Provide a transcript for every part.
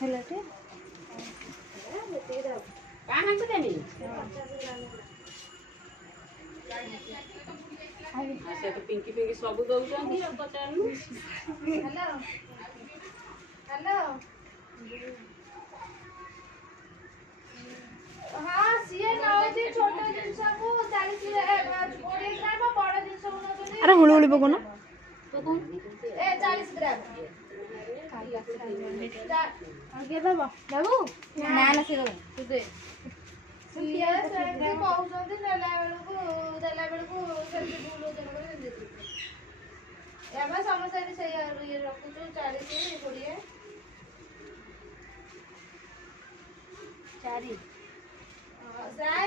ହେଲା ଟେ କାଣା ଦେନି ସେ ତ ପିଙ୍କି ପିଙ୍କି ସବୁ ଦଉଛନ୍ତି ଆଉ ପଚାରୁନୁ। ହ୍ୟାଲୋ ହ୍ୟାଲୋ ହଁ ସିଏ ନଉଛି ଛୋଟ ଜିନିଷକୁ 40 20 ଗ୍ରାମ ବଡ଼ ଜିନିଷକୁ ନଉଛନ୍ତି। ଆରେ ହୁଳୁ ହୁଳି ପକଉନ। ଏ 40 ଗ୍ରାମ କିଏ ଦବ ବାବୁ ନା ନା ସିଏ ଦବ ତୁ ଦେ ସିଏ ସେମିତି କହୁଛନ୍ତି ଦେଲା ବେଳକୁ ସେମିତି ଭୁଲ ଓଜନ କରି ଦେଇଦେଉଛନ୍ତି। ଆମେ ସମସ୍ତେ ଏଠି ସେଇ ଇଏ ରଖୁଛୁ 40 20 4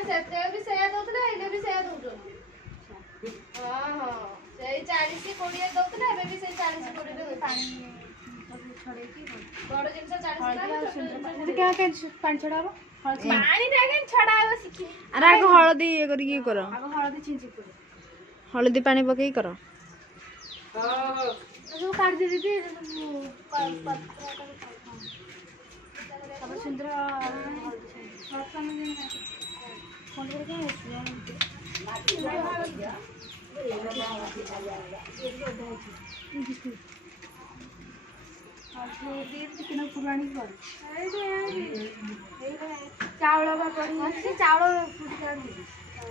ସେତେବେଳେ ବି ସେଇଆ ଦଉଥିଲେ ଏଇନେ ବି ସେଇଆ ଦଉଛନ୍ତି। ହଁ ହଁ ସେଇ 40 20 ଦଉଥିଲେ ଏବେ ବି ସେଇ 40 20 ଦଉଛନ୍ତି। ବଡ଼ ଜିନିଷ 40 ପାଣି ଛଡା ହବ ପାଣି ଛଡା ହବ ଶିଖି। ଆରେ ଆଗ ହଳଦୀ ଇଏ କରିକି କର। ଆଗ ହଳଦୀ ଛିଞ୍ଚି ପଡେ ହଳଦୀ ପାଣି ପକେଇକି କର। ସବୁ କାଢି ଦେଇକି ତାପରେ ସିନ୍ଦୁର ଚାଉଳ ଚାଉଳ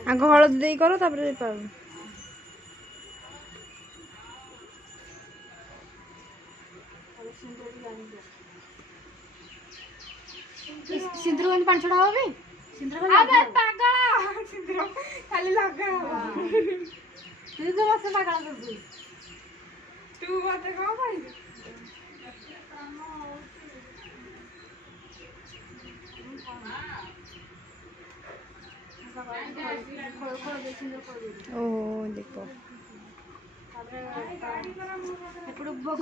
ଆଗ ହଳଦୀ ଦେଇ କର ତାପରେ ପାଉ। ସିନ୍ଦୁର ପାଣି ଛଡା ହବ ବି ସିନ୍ଦୁର ପାଗଳ ସିନ୍ଦୁର ଖାଲି ଲଗା ହବ। ତୁ ତ ମତେ ପାଗଳ କରୁଛୁ। ତୁ ମତେ କଣ କହିଲୁ? ଓହୋ ଦେଖ ଏପଟୁ ଭୋଗ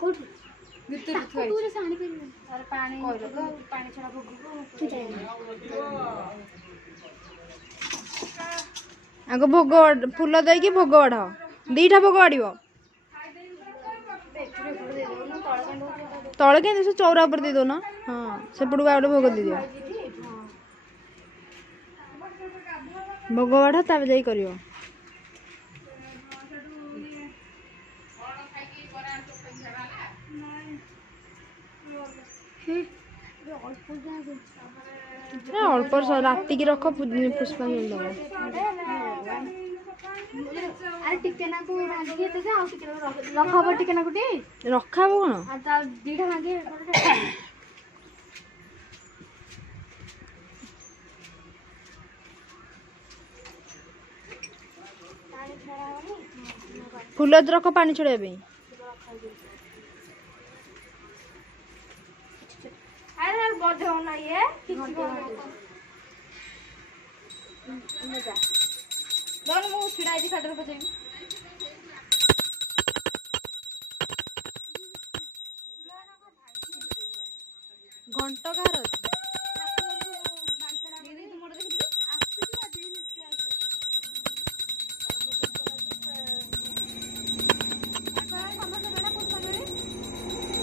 କୋଉଠି ଭିତରୁ ପାଣି ଛଡା ଭୋଗକୁ ଆଗ ଭୋଗ ଫୁଲ ଦେଇକି ଭୋଗ ବାଢ। ଦିଟା ଭୋଗ ବାଢିବ। ତଳେ କେମିତି ସେ ଚଉରା ଉପରେ ଦେଇ ଦଉନ। ହଁ ସେପଟକୁ ଆଉ ଗୋଟେ ଭୋଗ ଦେଇଦିଅ। ଭୋଗ ବାଢ ତାପରେ ଯାଇ କରିବ। ଅଳ୍ପ ରାତିକି ରଖ ପୁଷ୍ପାଞ୍ଜଳି ଦବ। ଆରେ ଟିକେ ନାକୁ ଭାଙ୍ଗିକି ଏତେ ଆଉ ଟିକେ ରଖାହବ ଟିକେ ନାକୁ ରଖାହବ କଣ? ଦିଟା ଭାଙ୍ଗି ଫୁଲ ରଖ ପାଣି ଛଡେଇବା ପାଇଁ। ଆରେ ବଢ ନା ଇଏ ମୁଁ ଛିଡା ହେଇଛି ଖାଟରେ ପଚାରିବି। ଘଣ୍ଟ କାହାର ଅଛି?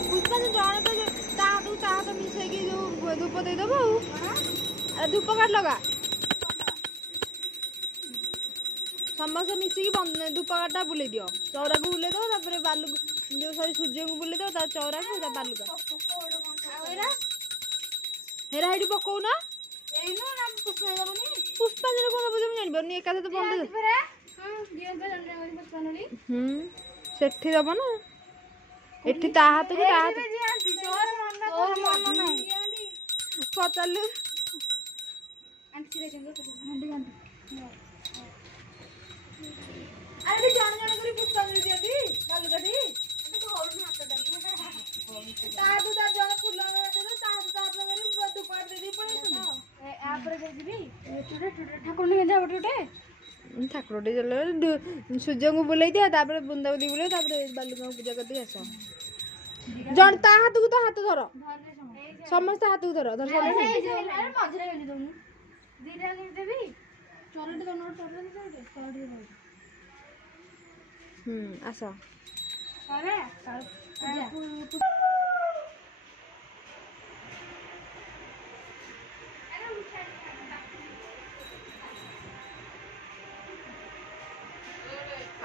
ପୁଷ୍ପାଞ୍ଜଳି ଜଣେ ତ ତା ହାତ ମିଶେଇକି ଯୋଉ ଧୂପ ଦେଇଦବ ଆଉ। ଆରେ ଧୂପ କାଠି ଲଗା। ସମସ୍ତେ ମିଶିକି ଧୂପ କାଠିଟା ବୁଲେଇ ଦିଅ। ଚଉରାକୁ ବୁଲେଇ ଦବ ତାପରେ ବାଲୁକୁ ଯୋଉ ସୂର୍ଯ୍ୟଙ୍କୁ ବୁଲେଇ ଦବ ତା ଚଉରାକୁ ତା ବାଲୁକା। ହେରା ଏଇଠି ପକଉନ। ପୁଷ୍ପାଞ୍ଜଳି କଣ ଦବ ମୁଁ ଜାଣିପାରୁନି। ଏକାଥରେ ତ ବନ୍ଦ। ସେଠି ଦବ ନା ଏଠି ତା ହାତକୁ ତା ହାତ ପଚାରିଲୁ। ଆରେ ଜଣେ ଜଣେ କରି ପୁଷ୍ପାଞ୍ଜଳି ଦିଅନ୍ତି ବାଲୁକାଠି। ତାଠୁ ତାର ଜଣେ ଫୁଲ ଠାକୁର ଟିକେ ଦେଲେ ସୂର୍ଯ୍ୟଙ୍କୁ ବୁଲେଇ ଦିଅ ତାପରେ ବୃନ୍ଦାବତୀ ବୁଲେଇ ତାପରେ ବାଲୁକାଙ୍କୁ ପୂଜା କରିଦେଇ ଆସ। ଜଣେ ତା ହାତକୁ ତ ହାତ ଧର। ସମସ୍ତେ ହାତକୁ ଧର। ଆସ।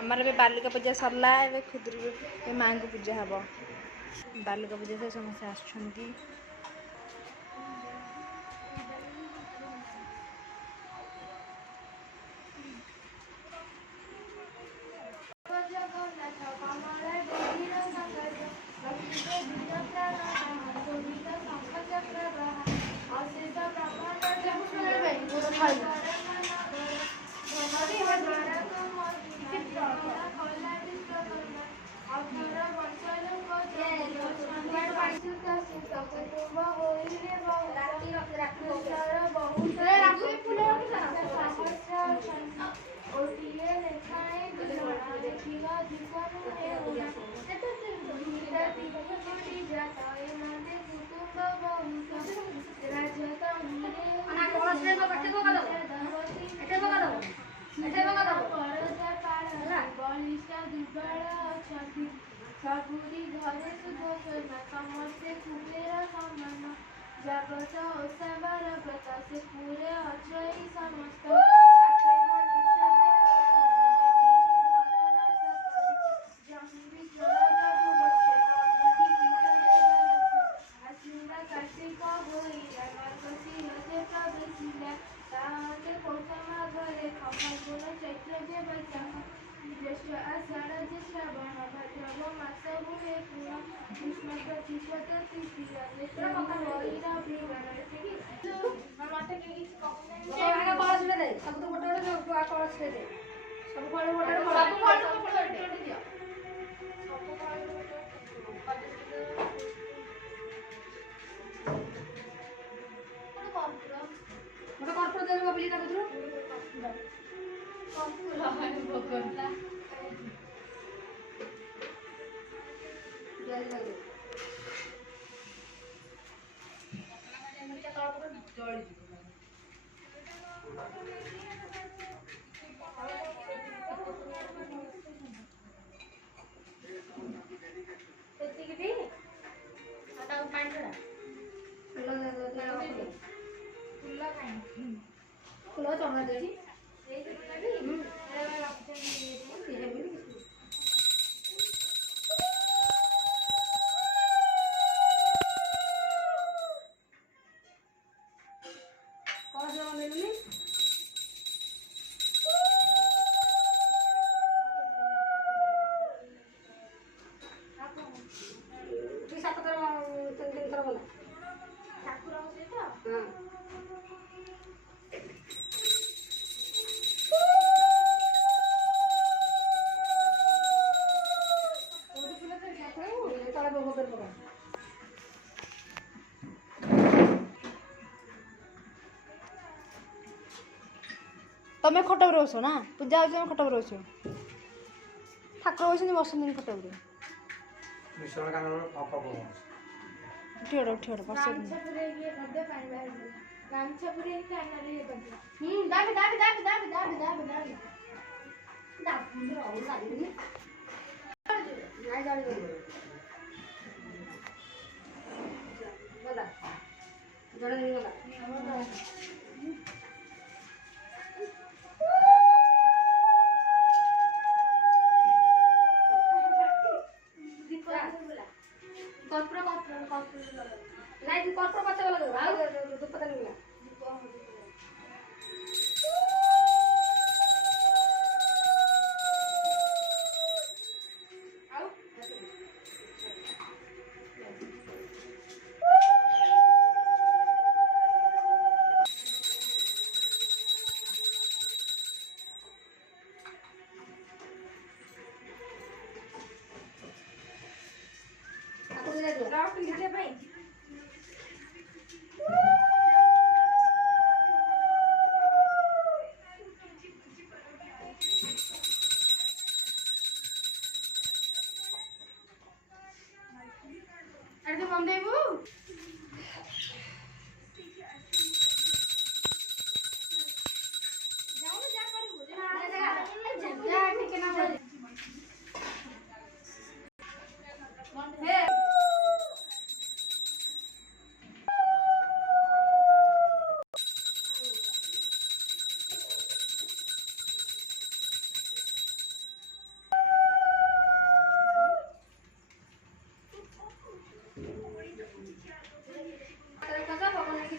ଆମର ଏବେ ବାଲୁକା ପୂଜା ସରିଲା, ଏବେ ଖୁଦୁରୁକୁଣୀ ମାଆଙ୍କୁ ପୂଜା ହବ। ବାଲୁକା ପୂଜା ତ ସମସ୍ତେ ଆସୁଛନ୍ତି। ସବୁରି ଘରେ ସୁଦର୍ଶନ ସମସ୍ତେ କୁବେର ସମାନ ଜଗତ ଓସାବାର ବ୍ରତ ସେ ପୁରେ ଅଜୟୀ ସମସ୍ତ କାର୍ତ୍ତିକ ହୋଇଲା ମାର୍ଗଶିର ପ୍ରବେଶିଲା ତାହାକେ ପୌଷ ମାଘରେ ଫାଲ୍ଗୁନ ଚୈତ୍ର ଯେ ବୈଶାଖ ଜ୍ୟେଷ୍ଠ ଆଷାଢ଼ ଯେ ଶ୍ରାବଣ ଭାଦ୍ରବ ମାସ ହୁଏ ପୂର୍ଣ୍ଣ କୃଷ୍ଣ ପ୍ରତିପଦ ତୃତୀୟା ଜ୍ୟେଷ୍ଠ ହୋଇଲା ବିବାହ ତମେ ଖଟ ଉପରେ ବସ ନା ପୂଜା ହଉଛି, ତମେ ଖଟ ଉପରେ ବସିବ। ଠାକୁର ବସନ୍ତି, ବସନ୍ତିନି ଖଟ ଉପରେ। ଉଠିବଡ଼ ବସନ୍ତି।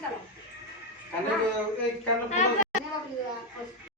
କାନରେ କାନ ଫୁଲ